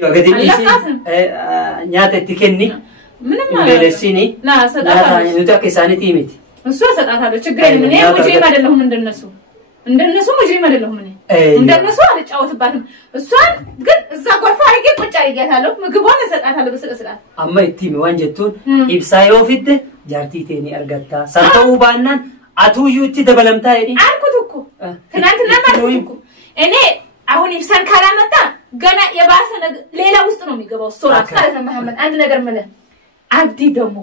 Gadi nyaata itti kenni. Leelessini. Nyaata nuti akka isaaniitii miti. እሱ ሰጣታለሁ ችግር የለም እኔ ሙጅሪም አይደለሁም እንደነሱ ሙጅሪም አይደለሁም እኔ እንደነሱ አልጫወትባትም እሷን ግን እዛ ጎርፋ አርጌ ቁጭ አርጌታለሁ ምግቧን ሰጣታለሁ በስለስላት አማ ኢቲሚ ዋንጀቱን ኢብሳዮ ፊት ጃርቲቴኒ አርጋታ ሳተው ባናን አቱዩ እቲ ደበለምታ ይዲ አልኩት እኮ ትናንትና ማለት እኮ እኔ አሁን ኢብሳን ካላመጣ ገና የባሰ ሌላ ውስጥ ነው የሚገባው ሶላት ካለ መሐመድ አንድ ነገር ማለት አብዲ ደግሞ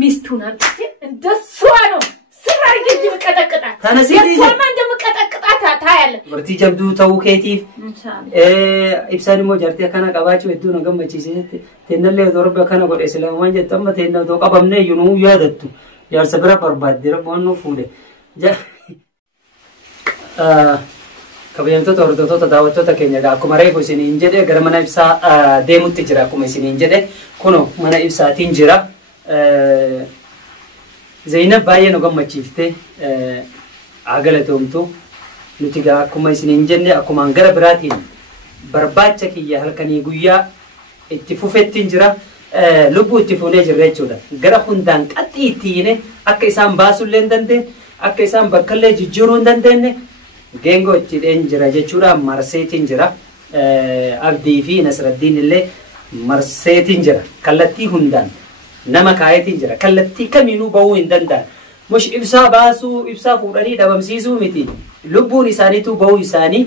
ሚስቱን አጥቼ እንደሷ ነው ስራይ ጊዜ መቀጠቅጣት ተነሲዲ ሰማ እንደመቀጠቅጣት ታያለ ወርቲ ጀብዱ ተውኬቲፍ ኢብሳኒ ሞጀርቲ ካና ቀባቹ እዱ ነው ገመቺ ተነለ ዶርበ ካና ጎደ ሰላማን ጀተም ተነው ተቀበምነ ይኑ ያደቱ ያርሰብራ በርባድረ ቦኑ ፉደ ከበየንቶ ተወርቶ ተዳወቶ ተከኛ አኩማሬ ኮሲኒ እንጀደ ገረመና ኢብሳ ደሙት ጅራ ኩመሲኒ እንጀደ ኩኖ መና ኢብሳ ቲንጅራ Zainab baay'ee nu gammachiifte agalatomtu nuti gaa akkuma isiniin jenne akkuma gara biraatiin barbaacha kiyya halkanii guyyaa itti fufettiin jira lubbuu itti fuunee jirra jechuudha gara hundaan qaxxii ittiine akka isaan baasullee hin dandeenye akka isaan bakkallee jijjiiruu hin dandeenye geengoo ittidheen jira jechuudha marseetiin jira abdii fi nasraddiin illee marseetiin jira kallattii hundaan nama kaayetiin jira kallattii kamiinuu bahuu hin danda'an mush ibsaa baasuu ibsaa fuudhanii dhabamsiisuu miti lubbuun isaaniitu bahuu isaanii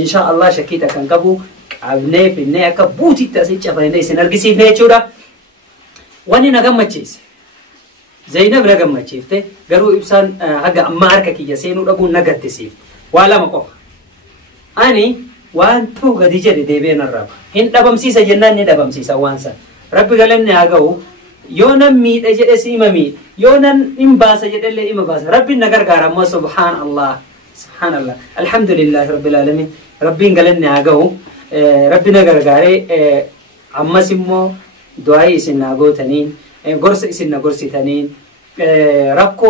insha Allah shakkiita kan qabu qabnee finnee akka buutitti asii cafanee isin argisiifne jechuudha wanni na gammachiise Zainab na gammachiifte garuu ibsaan haga amma harka kiyya seenuu dhabuun na gaddisiifte waa lama qofa ani waan tuu gadi jedhe deebi'ee narraa hin dhabamsiisa jennaan ni dhabamsiisa waan san rabbi galanne haa ga'u يونن ميت أجد اسمي يونن إنباس أجد اللي إنباس ربي نجار كارم سبحان الله سبحان الله الحمد لله رب العالمين ربي قالني أجاو ربي نجار كاري عم سمو دعاء سنة جو تنين قرص سنة قرص تنين ربكو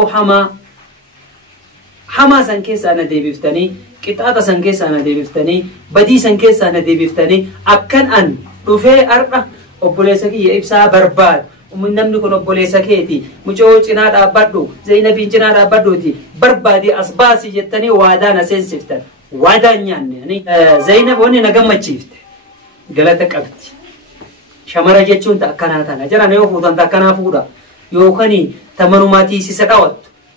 حما سنكيس أنا دي بفتني كتابة سنكيس أنا دي بفتني بدي سنكيس أنا دي بفتني أكن أن رفع أربعة وبوليسكي يبصا برباد ومن نمني كنا بوليسكيتي مجوج إن هذا بدو زي نبي إن هذا بدوتي بربادي أسباسي جتني وادانا سنسفتن واداني يعني زينب وني نجم مشيفت قالتك أبتي شمرة جتشون تأكنها تنا جرا نيو فودان تأكنها فودا يوكني تمنو ماتي سيسكاوت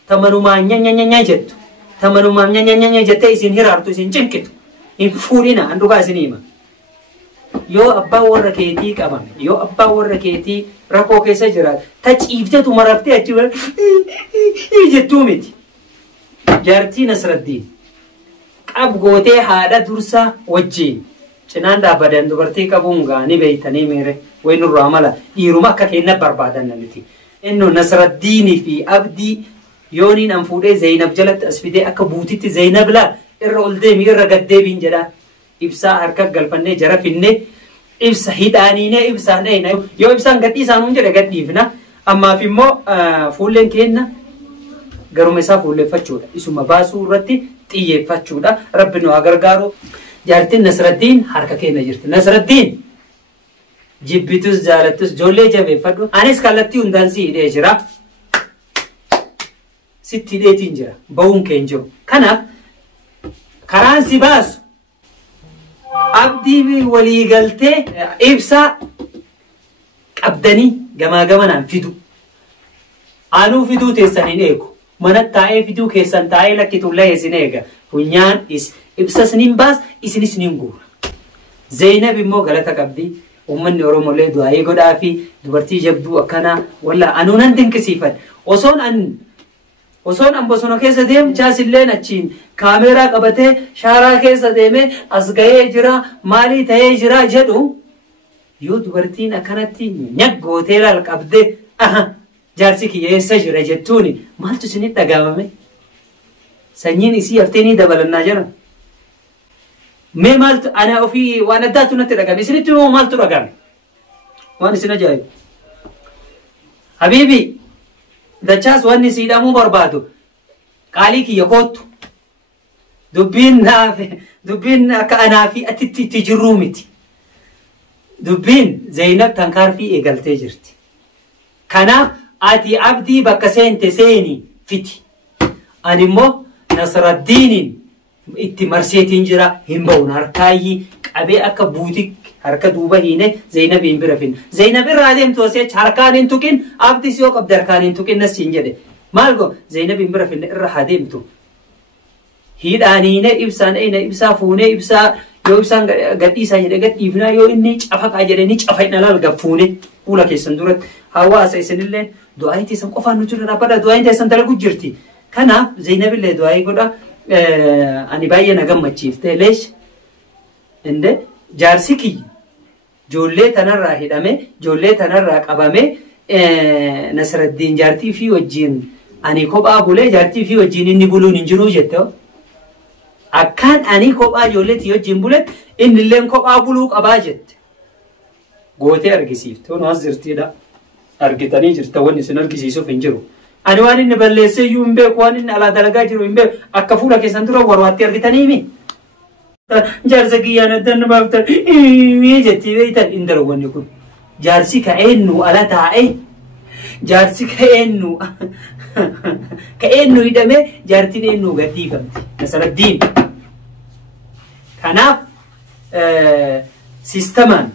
تمنو ما نيا جت تمنو ما نيا جتة إسين هيرارتو إسين جنكتو إن فورينا عندو كاسنيما yoo abbaa warra keetii qabame yoo abbaa warra keetii rakkoo keessa jiraat taciiftatu maraftee achi jettuu miti jaartii Nasraddiin qab gootee haadha dursa wajjiin cinaan dhaabadan dubartii qabuun gaanii beeytanii meere wayi nurraa mala dhiiruma akka kenna barbaadan namiti inno Nasraddiinii fi Abdii yooniin an fuudhee Zainab jalatti as fidee akka buutitti Zainab laa irra ol deemi irra gaddeebiin jedha ibsaa harka galfannee jara finne ibsa hidhaaniine ibsaan eena yoo ibsaan gadhii isaanuun jedhe gadhiifna ammaaf immoo fuulleen keenna garuma isaa fuulleeffachuudha isuma baasuu irratti xiyyeeffachuudha rabbi nu gargaaru jaartiin Nasraddiin harka keenya jirti Nasraddiin jibbitus jaalattus ijoollee jabeeffadhu anis kallattii hundaan si hidhee jira sitti hidheetiin jira ba'uun keenya jiru kanaaf karaan si baasu abdii walii galtee ibsa qabdanii gamaa gamanaan fidu anuu fiduu teessaniin eegu mana taa'ee fiduu keessan taa'ee lakkituullee isin eega funyaan ibsa isiniin baas isinis niin guura Zainab immoo galata qabdi ummanni Oromoolee du'aayee godhaa fi dubartii jabduu akkanaa walla anuu nan dinqisiifadha osoon an bosona keessa deemu jaasilleen achiin kaameeraa qabatee shaaraa keessa deemee as ga'ee jira maalii ta'ee jira jedhu yoo dubartiin akkanatti nyaggootee laal qabdee jaarsi kiyya eessa jira jettuuni maaltu isinit dhagaamame sanyiin isii hafteenii dabalannaa jira mee maaltu ana ofii waan addaatu natti dhagame isinitti immoo maaltu dhagame waan isin ajaa'ibu habiibi dachaas wanni siidhamuu barbaadu qaalii kiyya koottu dubbiin akka anaa fi atitti itti jirruu miti dubbiin Zaynab tankaarfii eegaltee jirti. Kanaaf ati abdii bakka seente seeni fiti. Ani immoo Nasraddiinin itti marseetiin jira hin ba'uun harkaayyii qabee akka buutik harka duuba hiine Zaynabiin bira finna. Zaynab irraa deemtu osoo harkaan hin tuqin abdis yoo qabde harkaan hin tuqin nasiin jedhe. Maal go Zaynabiin bira finna irra haa deemtu. Hidhaaniine ibsaan eeyna ibsaa fuunee ibsaa yoo ibsaan gadhiisaa jedhe gadhiifnaa yoo inni cafaqaa jedhanii cafaqna laal gaffuune fuula keessan duratti hawaasa isinillee du'aayi teessan qofaan nuti irra dhaabbadha du'aayi teessan dalagu jirti. Kanaaf Zaynabillee du'aayi godha ani baay'ee na gammachiifte leesh inde jaarsi kiyya ijoollee tanarraa hidhame ijoollee tanarraa qabame Nasraddiin jaartii fi wajjin ani kophaa bulee jaartii fi wajjin inni buluun hin jiruu jette. Akkaan ani kophaa ijoolleetii wajjin buletti inni illee kophaa buluu qabaa jette. Gootee argisiifte. Kun as jirtiidha. Argitanii jirta wanni isin argisiisuuf hin jiru. Ani waan inni balleessee iyyuu hin beeku waan inni alaa dalagaa jiru hin beeku akka fuula keessan dura warwaatti argitaniimi. Jaarsa kiyyaan addan baaftan jettee beektan hin darwanni kun. Jaarsi ka'eennu ala taa'e jaarsi ka'eennu hidhame jaartiin eennu gadhiifamti. Nasraddiin. Kanaaf sistemaan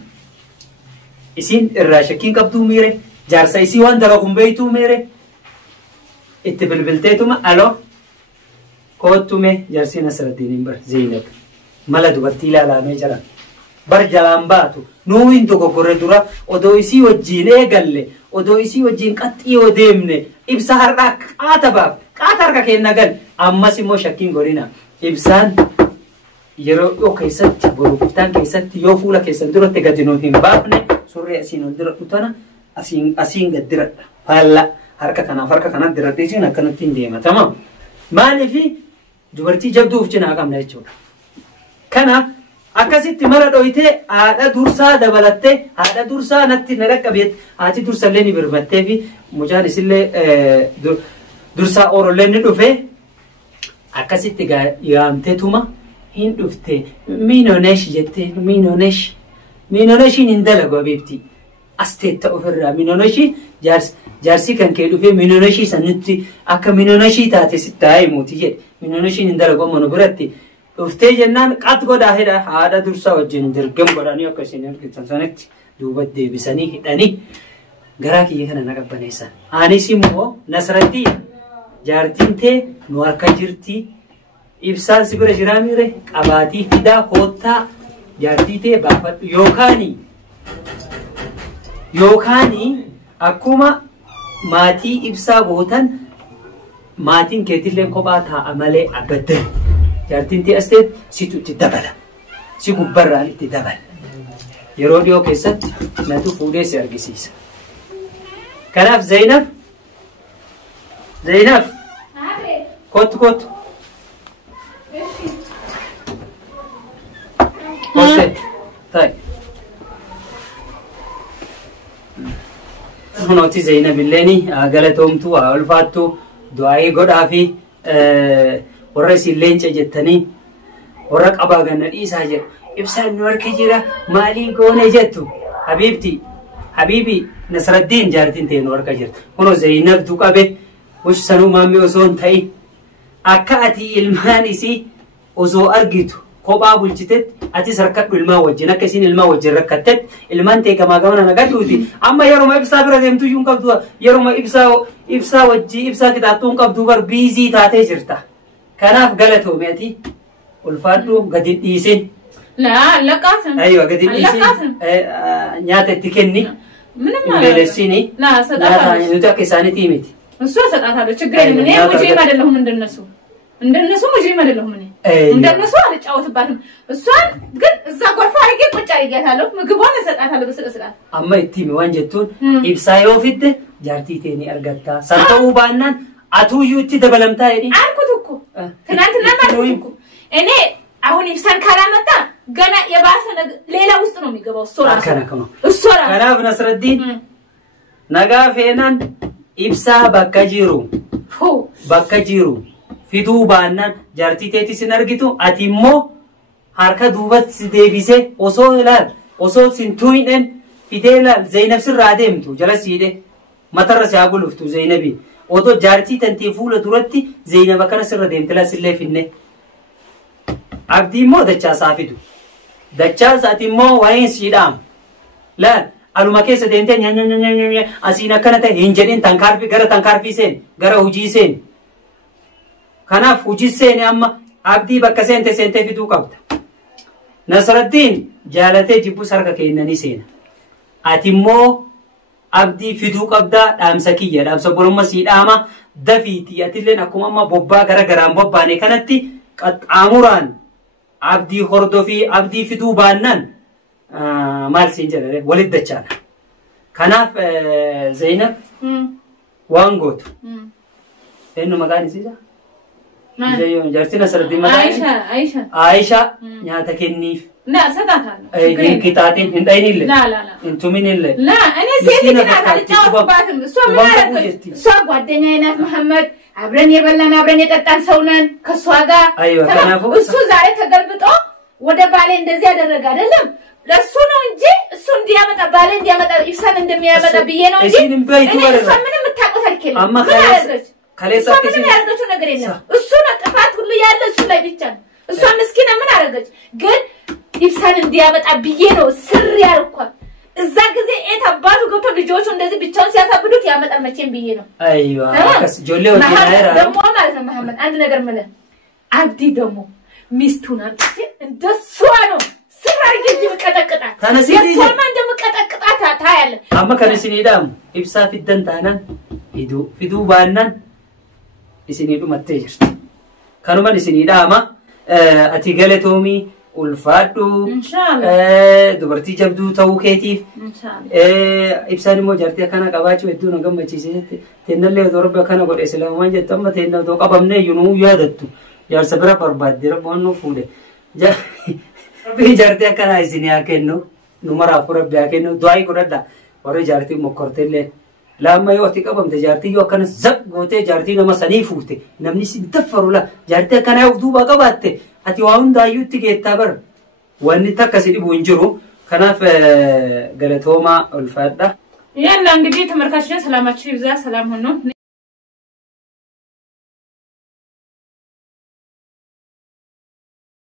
isin irraa shakkiin qabduu miire jaarsa isii waan dalaguun beektuu miire itti bilbilteetuma aloo koottume jaarsi Nasraddiin bar Zaynab mala dubartii ilaalamee jira. Bar jalaan baatu nuu hin dogoggorre dura odoo isii wajjiin eegalle odoo isii wajjiin qaxxii yoo deemne ibsa har'aa qaata baaf qaata harka kenna gal ammas immoo shakkiin godhina ibsaan yeroo keessatti boruftaan keessatti yoo fuula keessan duratti gadi nuu hin baafne surree asiin ol dira dhutana asiin gad diradha faalla harka kanaaf harka kanatti diradhee siin akkanatti hin deema tamam maaliifi dubartii jabduuf cinaa qabna jechuudha. Kanaaf akkasitti mara dhoyitee haadha dursaa dabalattee haadha dursaa natti na dhaqqabeet haati dursallee ni birmattee fi mucaan isillee dursaa oolollee ni dhufee akkasitti yaamteetuma hin dhufte miinoneesh jettee miinoneeshiin hin dalagu abeebti asteetta ofirraa miinoneeshii jaarsi kan kee dhufee miinoneeshii sanitti akka miinoneeshii taate sitti haa himuuti jedhe miinoneeshiin hin dalagu amma nu biratti. Dhuftee jennaan qat godhaa hidha haadha dursaa wajjin dirgam godhanii akka isin argitan sanatti duuba deebisanii hidhanii garaa kiyya kana na qabbaneessan. Anis immoo Nasraddiin jaartiin tee nu harka jirti ibsaan si bira jiraa miire qabaatii fidaa koottaa jaartii tee baafadhu yookaanii akkuma maatii ibsaa gootan maatiin keetillee kophaa taa'a malee abaddan. Jaartiin tee asteet situ itti dabala. Si gubbarraan itti dabala. Yeroo dhiyoo keessatti natu fuudhee si argisiisa. Kanaaf Zaynab kottu. Koste ta'i. Hunooti Zaynab illeeni galatoomtu haa ulfaattu du'aa'ii godhaa fi warra isin leenca jettanii warra qabaa ganna dhiisaa jedhu ibsaan nu harka jira maalii goone jettu habiibi Nasraddiin jaartiin ta'e nu harka jirtu kunoo Zaynabtu qabe wush sanuu maammi osoo hin ta'in akka ati ilmaan isii osoo argitu kophaa bulchitetti atis harkadhu ilmaan wajjin akka isin ilmaan wajjin rakkattetti ilmaan ta'e gamaa gamana nagadduuti amma yeruma ibsaa bira deemtu iyyuu hin qabdu yeruma ibsaa wajjii ibsaa qixaattuu hin qabdu bar biizii taatee jirta. Kanaaf galatoome ati ulfaadhu gadi dhiisin. Laqaasan. Aywa gadi dhiisin nyaata itti kenni. Indeleessini. Nyaata nuti akka isaaniitii miti. እሱ አሰጣታለሁ ችግር የለም እኔ ሙጂም አይደለሁም እንደነሱ ሙጂም አይደለሁም እኔ እንደነሱ አልጫወትባትም እሷን ግን እዛ ጎርፋ አድርጌ ቁጭ አድርጌያታለሁ ምግቧን እሰጣታለሁ በስለስላት አማ ኢቲሚ ዋንጀቱን ኢብሳዮ ፊት ጃርቲቴኒ አርጋታ ሰንተው ባናን አቱዩቲ ደበለምታ ይዲ አልኩት እኮ ትናንትና ማለት እኮ እኔ አሁን ኢብሳን ካላመጣ ገና የባሰ ሌላ ውስጥ ነው የሚገባው እሱ ራሱ ከናፍ ነስረዲን ነጋ ፌናን ibsa bakka jiru fiduu baannaan jaartii teetii sin argitu ati immoo harka duubatti deebise osoo ilaal osoo sintuinen fidela Zainab sirraademtu jala siide matarra siabuluftu Zainabi odo jaartii tantii fuula duratti Zainab kana sirra deemtela sille finne abdi mo dachaa saafidu dachaa saati mo wayin siidam la aluma keessa deemtee nya asiin akkana ta'e hin jedhin tankaarfi gara tankaarfi seen gara hujii seen kanaaf hujii seen amma abdi bakka seente fiduu qabda Nasraddin jaalatee jibbu sarka kennanii seena atimmo abdi fiduu qabda dhaamsa kiyya dhaamsa borumma siidhaama dafiiti atilleen akkuma amma bobbaa gara garaan bobbaane kanatti qaxxaamuraan abdi hordofi abdi fiduu baannan maal siin jedhare walit dachaana kanaaf Zainab waan gootu eenyu maqaan isiisa jaartiin Nasraddin maqaan Aisha nyaata kenniif hin qixaatiin hin dhayinille hin tuminille እኔ ሴት ናት አልጫወትባትም እሷ ምን አደረገች እሷ ጓደኛዬ ናት መሐመድ አብረን የበላን አብረን የጠጣን ሰው ነን ከሷ ጋር እሱ ዛሬ ተገልብጦ ወደ ባሌ እንደዚህ ያደረገ አይደለም ለሱ ነው እንጂ እሱ እንዲያመጣ ባሌ እንዲያመጣ ኢፍሳን እንደሚያመጣ ብዬ ነው እንጂ እሷ ምንም ታቆት አልከለ ምን አደረገች ከሌሳ ምንም ያደረገችው ነገር የለም እሱ ነው ጥፋት ሁሉ ያለ እሱ ላይ ብቻ እሷ ምስኪና ምን አደረገች ግን ኢፍሳን እንዲያመጣ ብዬ ነው ስር ያርኳት እዛ ጊዜ ኤት አባቱ ገብቶ ልጆቹ እንደዚህ ብቻውን ሲያሳብዱት ያመጣል መቼም ብዬ ነው አይዋ ከስ ጆሌው ዲናራ ደሞ ማለት ነው መሐመድ አንድ ነገር ምን አብዲ ደሞ ሚስቱን አንተ እንደሷ ነው ስራ ይገኝ መቀጠቅጣት ታነሲዲ የሷማ እንደምቀጠቅጣት ታያለ አማ ከነሲኒዳም ኢብሳ ፊደንታናን ፊዱ ባናን isinidu mattee jirti kanuman isiniidhaama ati galatoomii ulfaadhu dubartii jabduu ta'uu keetiif ibsaan immoo jaartii akkana qabaachuu hedduu na gammachiisetti teennallee torba kana godhe islaamaan jettu amma teenna otoo qabamnee yunuu yaadattu jaarsa bira barbaadde rabboon nu fuudhe rabbii jaartii akkana isinii haa kennu numaraafuu rabbi haa kennu du'aa godhadha warri jaartii mokkorteellee lama yoo ati qabamte jaartii yoo akkana zab gootee jaartii nama sanii fuute namni si daffaru la jaartii akkana yoo duuba qabaatte ati waa hundaayyuutti geettaa bar wanni takka si dhibu hin jiru kanaaf galatoomaa ulfaadha ያላ እንግዲህ ተመልካቾች ሰላማችሁ ይብዛ ሰላም ሆኖ